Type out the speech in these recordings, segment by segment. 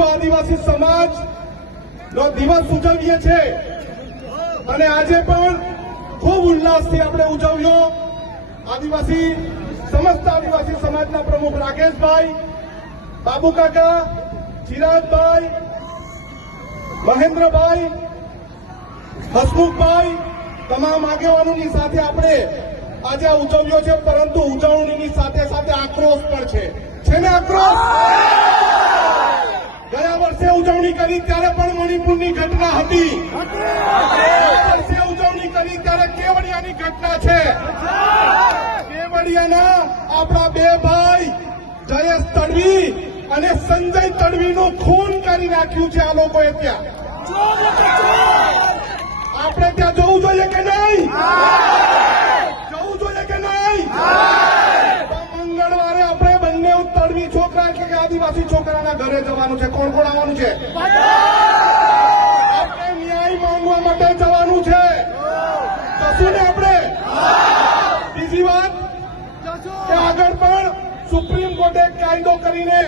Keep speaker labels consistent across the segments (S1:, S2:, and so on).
S1: વિશ્વ આદિવાસી સમાજ નો દિવસ ઉજવીએ છીએ અને આજે પણ ખૂબ ઉલ્લાસથી આપણે ઉજવ્યો આદિવાસી, સમસ્ત આદિવાસી સમાજના પ્રમુખ રાકેશભાઈ બાબુકાકા ચિરાગભાઈ, મહેન્દ્રભાઈ, હસમુખભાઈ તમામ આગેવાનોની સાથે આપણે આજે ઉજવ્યો છે, પરંતુ ઉજવણીની સાથે સાથે આક્રોશ પણ છે. છે ને આક્રોશ! વર્ષે ઉજવણી કરી ત્યારે પણ મણિપુરની ઘટના હતી. વર્ષે ઉજવણી કરી ત્યારે કેવડિયાની ઘટના છે. કેવડિયાના આપણા બે ભાઈ જયેશ તડવી અને સંજય તડવીનું ખૂન કરી નાખ્યું છે આ લોકોએ ત્યાં. આપણે ત્યાં જવું જોઈએ કે નહીં જવું જોઈએ કે નહીં તો મંગળવારે આપણે બંને તડવી છોકરા એટલે આદિવાસી છોકરાના ઘરે જવાનું છે. કોણ કોણ આવવાનું છે? આપણે ન્યાય માંગવા માટે જવાનું છે. જશું ને આપણે? બીજી વાત કે આગળ પણ સુપ્રીમ કોર્ટે કાયદો કરીને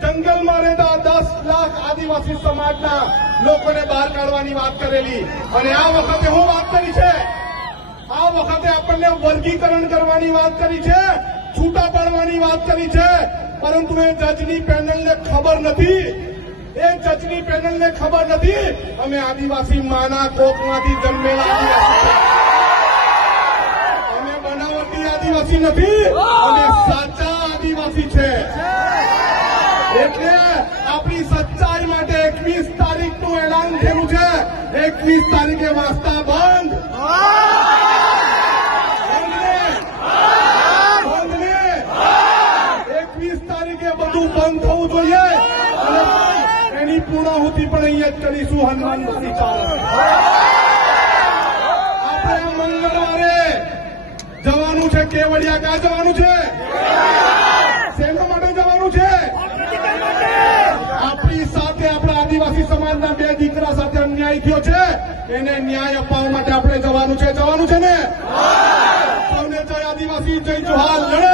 S1: જંગલમાં રહેતા દસ લાખ આદિવાસી સમાજના લોકોને બહાર કાઢવાની વાત કરેલી. અને આ વખતે હું વાત કરી છે. આ વખતે આપણને વર્ગીકરણ કરવાની વાત કરી છે. છૂટા પાડવાની વાત કરી છે, પરંતુ એ જજની પેનલને ખબર નથી. એ જજની પેનલને ખબર નથી. અમે આદિવાસી માના કોકમાંથી જન્મેલા અમે બનાવટી આદિવાસી નથી અમે સાચા આદિવાસી છે. એટલે આપણી સચ્ચાઈ માટે એકવીસ તારીખનું એલાન થયેલું છે. એકવીસ તારીખે વાસ્તા બંધ એકવીસ તારીખે બધું બંધ થવું જોઈએ. અને એની પૂર્ણાહુતિ પણ અહીંયા જ ચાલે આપણે મંગળવારે જવાનું છે, કેવડિયા ક્યાં જવાનું છે? શેના માટે જવાનું છે? આપણી સાથે આપણા આદિવાસી સમાજના બે દીકરા સાથે અન્યાય થયો છે. એને ન્યાય અપાવવા માટે આપણે જવાનું છે જવાનું છે ને? સૌને જય આદિવાસી, જય જોહાર લડેંગે